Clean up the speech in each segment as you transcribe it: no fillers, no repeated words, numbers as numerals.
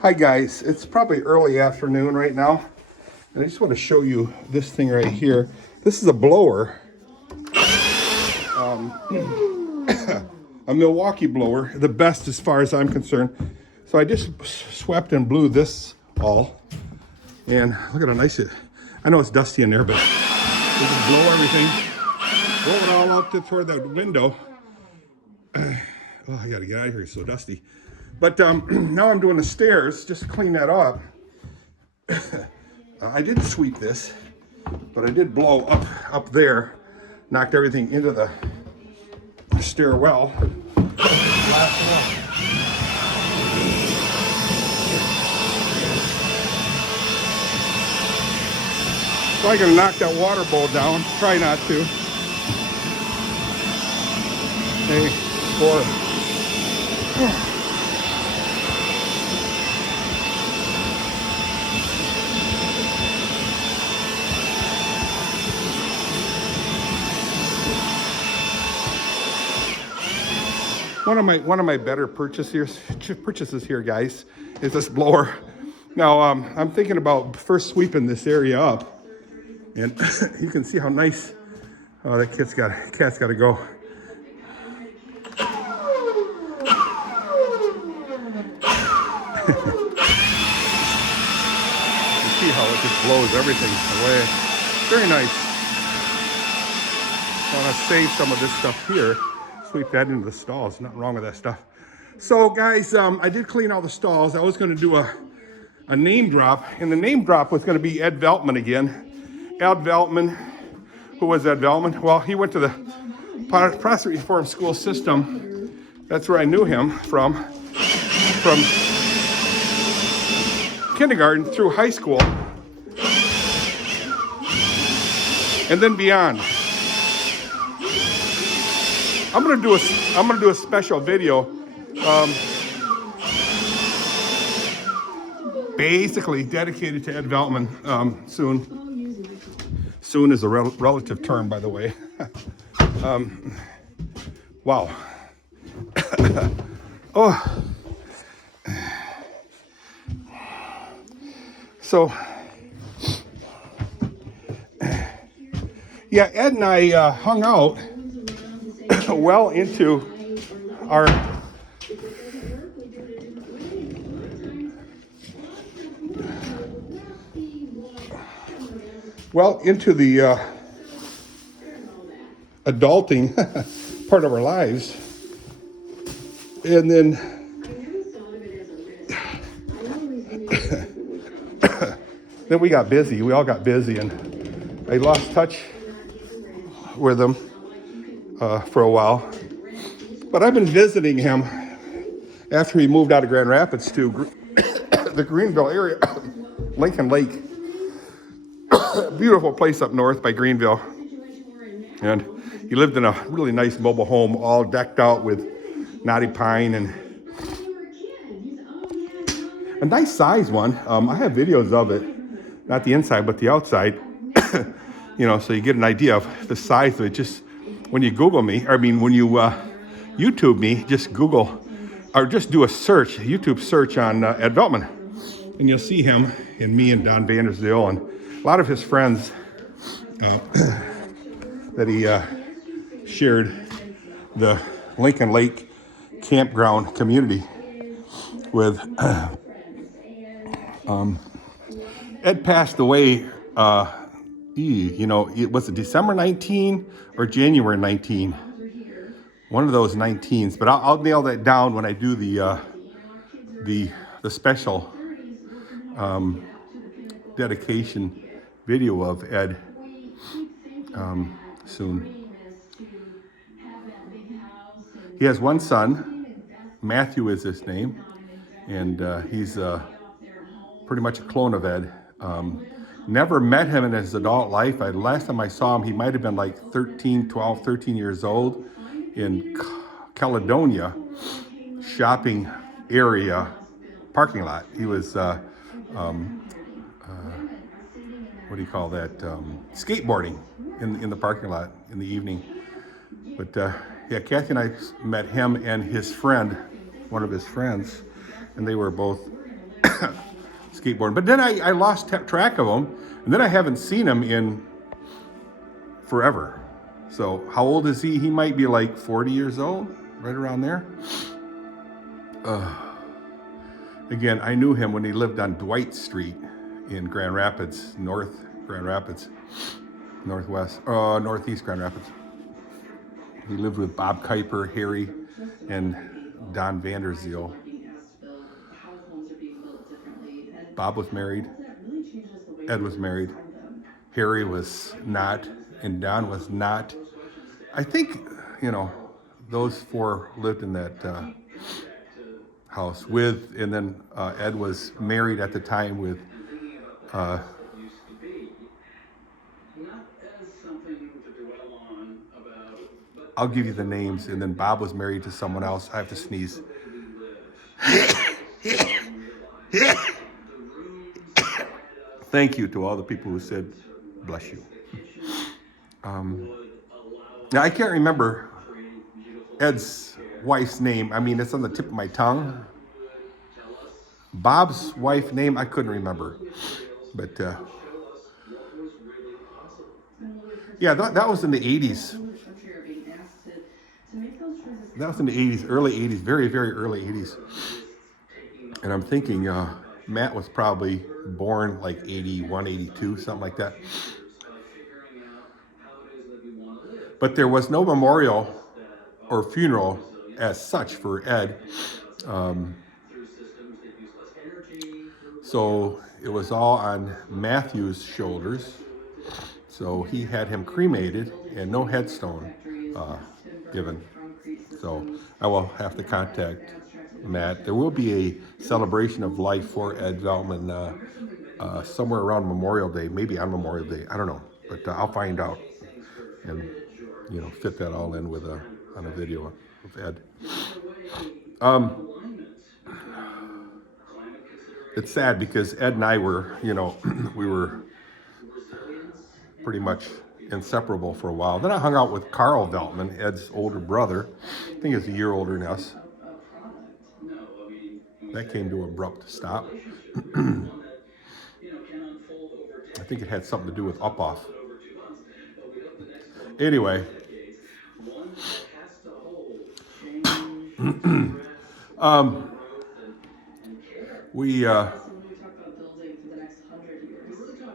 Hi guys, it's probably early afternoon right now, and I just want to show you this thing right here. This is a blower, a Milwaukee blower, the best as far as I'm concerned. So I just swept and blew this all, and look at how nice it. I know it's dusty in there, but we just blow everything, blow it all out toward the window. Oh, I gotta get out of here, it's so dusty. But now I'm doing the stairs, just to clean that up. I didn't sweep this, but I did blow up there, knocked everything into the stairwell. Probably gonna knock that water bowl down. Try not to. Hey, 4. One of my better purchases here, guys, is this blower. Now I'm thinking about first sweeping this area up, and you can see how nice. Oh, that cat's got to go. You see how it just blows everything away. Very nice. I want to save some of this stuff here. Sweep that into the stalls. Nothing wrong with that stuff. So guys, I did clean all the stalls. I was going to do a name drop, and the name drop was going to be Ed Veltman again. Ed Veltman. Who was Ed Veltman? Well, he went to the Prostate Reform School system. That's where I knew him from kindergarten through high school, and then beyond. I'm gonna do a special video, basically dedicated to Ed Veltman soon. Soon is a relative term, by the way. Wow. Oh. So, yeah, Ed and I hung out well into our the adulting part of our lives, and then then we got busy. We all got busy, and I lost touch with him for a while. But I've been visiting him after he moved out of Grand Rapids to the Greenville area, Lincoln Lake. Beautiful place up north by Greenville. And he lived in a really nice mobile home, all decked out with knotty pine, and a nice size one. I have videos of it, not the inside, but the outside. So you get an idea of the size of it. Just when you Google me, when you YouTube me, just Google, or just do a search, YouTube search on Ed Veltman, and you'll see him and me and Don Vandersdale and a lot of his friends that he shared the Lincoln Lake campground community with. Ed passed away, was it December 19 or January 19? One of those 19s, but I'll nail that down when I do the special dedication video of Ed soon. He has one son, Matthew is his name, and he's pretty much a clone of Ed. Never met him in his adult life. Last time I saw him, he might have been like 13 years old in Caledonia shopping area parking lot. He was, skateboarding in the parking lot in the evening. But Kathy and I met him and his friend, one of his friends, and they were both skateboarding. But then I lost track of him, and then I haven't seen him in forever. So how old is he? He might be like 40 years old, right around there. Again, I knew him when he lived on Dwight Street in Grand Rapids, Northeast Grand Rapids. He lived with Bob Kuiper, Harry, and Don Vanderzeel. Bob was married. Ed was married. Harry was not, and Don was not. I think, those four lived in that house with, and then Ed was married at the time with I'll give you the names, and then Bob was married to someone else. I have to sneeze. Thank you to all the people who said, bless you. Now, I can't remember Ed's wife's name. I mean, it's on the tip of my tongue. Bob's wife's name, I couldn't remember. But, yeah, that was in the 80s. That was in the 80s, early 80s, very, very early 80s. And I'm thinking Matt was probably born like 81, 82, something like that. But there was no memorial or funeral as such for Ed. So it was all on Matthew's shoulders. So he had him cremated and no headstone given. So I will have to contact Matt. There will be a celebration of life for Ed Veltman somewhere around Memorial Day, maybe on Memorial Day. I don't know, but I'll find out and fit that all in with on a video of Ed. It's sad because Ed and I were, we were pretty much inseparable for a while. Then I hung out with Carl Veltman, Ed's older brother. I think he's a year older than us. That came to an abrupt stop. I think it had something to do with up-off. Anyway.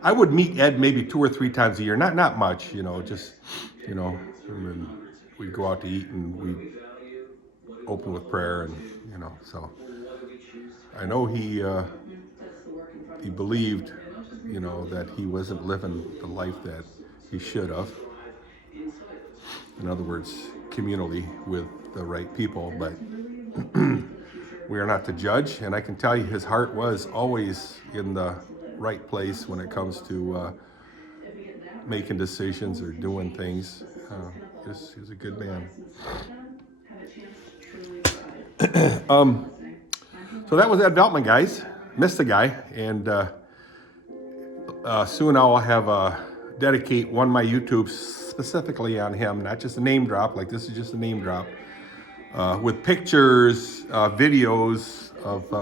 I would meet Ed maybe 2 or 3 times a year, not much, just, and then we'd go out to eat and we'd open with prayer and, so I know he believed, that he wasn't living the life that he should have. In other words, communally with the right people, but we are not to judge, and I can tell you his heart was always in the right place when it comes to making decisions or doing things. He's a good man. So that was Ed Veltman, guys. Missed the guy, and soon I'll have dedicate one of my YouTubes specifically on him, not just a name drop, like this is just a name drop, with pictures, videos of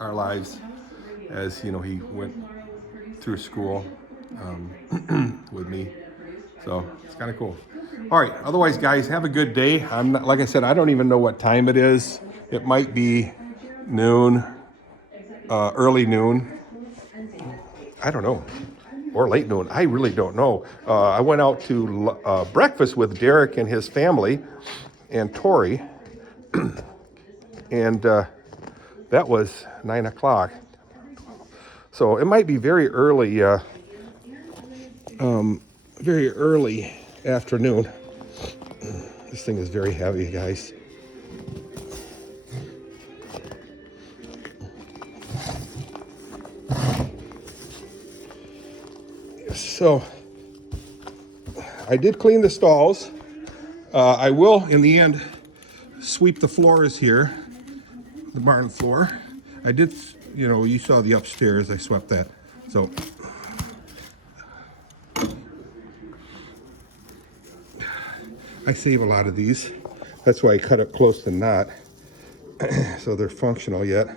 our lives as, he went through school with me. So it's kind of cool. All right. Otherwise, guys, have a good day. I'm not, like I said, I don't even know what time it is. It might be noon, early noon. I don't know. Or late noon. I really don't know. I went out to breakfast with Dirk and his family and Tori. And that was 9 o'clock. So it might be very early afternoon. This thing is very heavy, guys. So I did clean the stalls. I will, in the end, sweep the floors here, the barn floor. I did, you saw the upstairs, I swept that. So I save a lot of these. That's why I cut it close to not, so they're functional yet.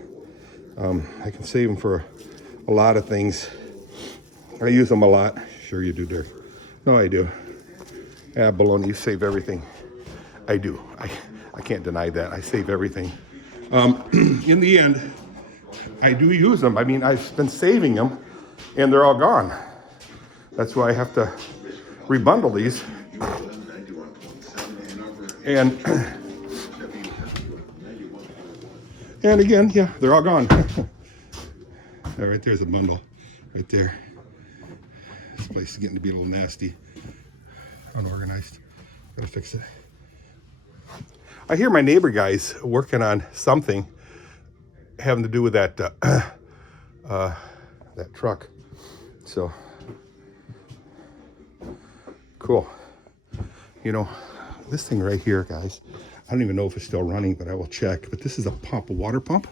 I can save them for a lot of things. I use them a lot. Sure you do, Dirk. No, I do. Yeah, baloney, you save everything. I do. I can't deny that. I save everything. In the end, I do use them. I mean, I've been saving them, and they're all gone. That's why I have to rebundle these. And again, yeah, they're all gone. All right, there's a bundle right there. This place is getting to be a little nasty, unorganized. Gotta fix it. I hear my neighbor guys working on something having to do with that that truck. So cool. You know, this thing right here, guys, I don't even know if it's still running, but I will check. But this is a pump, a water pump,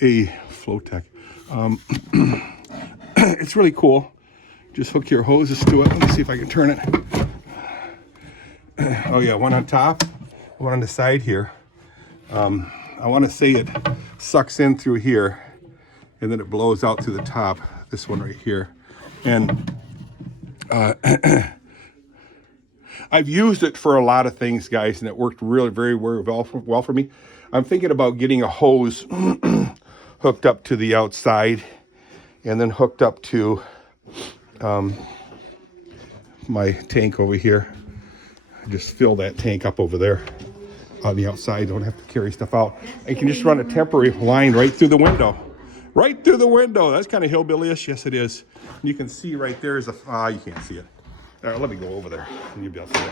a Flowtech. It's really cool. Just hook your hoses to it. Let me see if I can turn it. Oh yeah, one on top, one on the side here. I want to say it sucks in through here, and then it blows out to the top. This one right here, and I've used it for a lot of things, guys, and it worked really very well for me. I'm thinking about getting a hose hooked up to the outside, and then hooked up to my tank over here. Just fill that tank up over there on the outside. Don't have to carry stuff out. I can just run a temporary line right through the window. Right through the window. That's kind of hillbilly-ish. Yes, it is. You can see right there is a... you can't see it. All right, let me go over there. You'll be able to see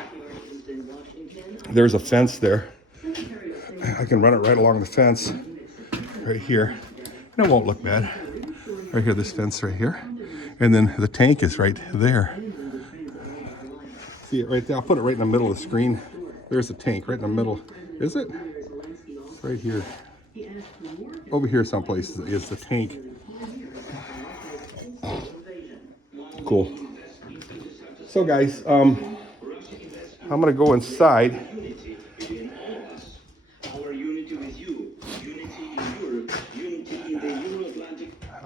it. There's a fence there. I can run it right along the fence. Right here. And it won't look bad. Right here, this fence right here. And then the tank is right there. See it right there? I'll put it right in the middle of the screen. There's the tank right in the middle. Is it? It's right here. Over here someplace is the tank. Cool. So guys, I'm gonna go inside.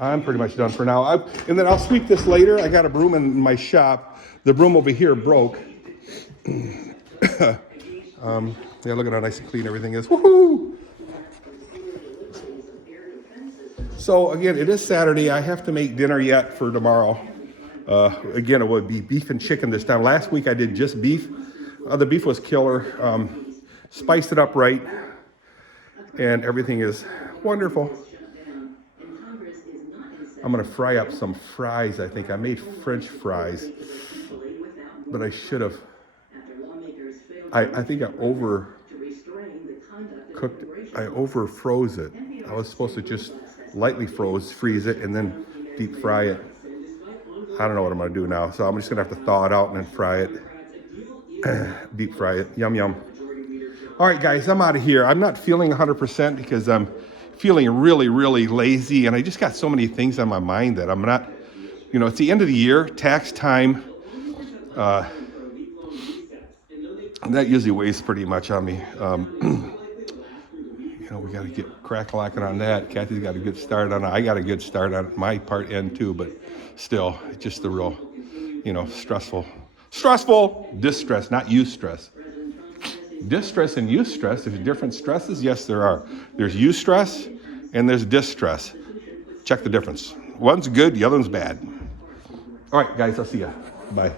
I'm pretty much done for now. And then I'll sweep this later. I got a broom in my shop. The broom over here broke. Yeah, look at how nice and clean everything is. Woohoo! So again, it is Saturday. I have to make dinner yet for tomorrow. Again, it would be beef and chicken this time. Last week I did just beef. The beef was killer. Spiced it up right, and everything is wonderful. I'm gonna fry up some fries. I think I made French fries, but I should have. I think I over froze it. I was supposed to just lightly freeze it, and then deep fry it. I don't know what I'm gonna do now, so I'm just gonna have to thaw it out and then fry it, deep fry it. Yum, yum. All right, guys, I'm out of here. I'm not feeling 100% because I'm feeling really, really lazy, and I just got so many things on my mind that I'm not, you know, it's the end of the year, tax time. That usually weighs pretty much on me. You know, we got to get crack-lacking on that. Kathy's got a good start on it. I got a good start on my part end too, but still, it's just the real, you know, stressful, distress, not eustress. Distress and eustress, there's different stresses. Yes, there are. There's eustress and there's distress. Check the difference. One's good, the other one's bad. All right, guys, I'll see ya. Bye.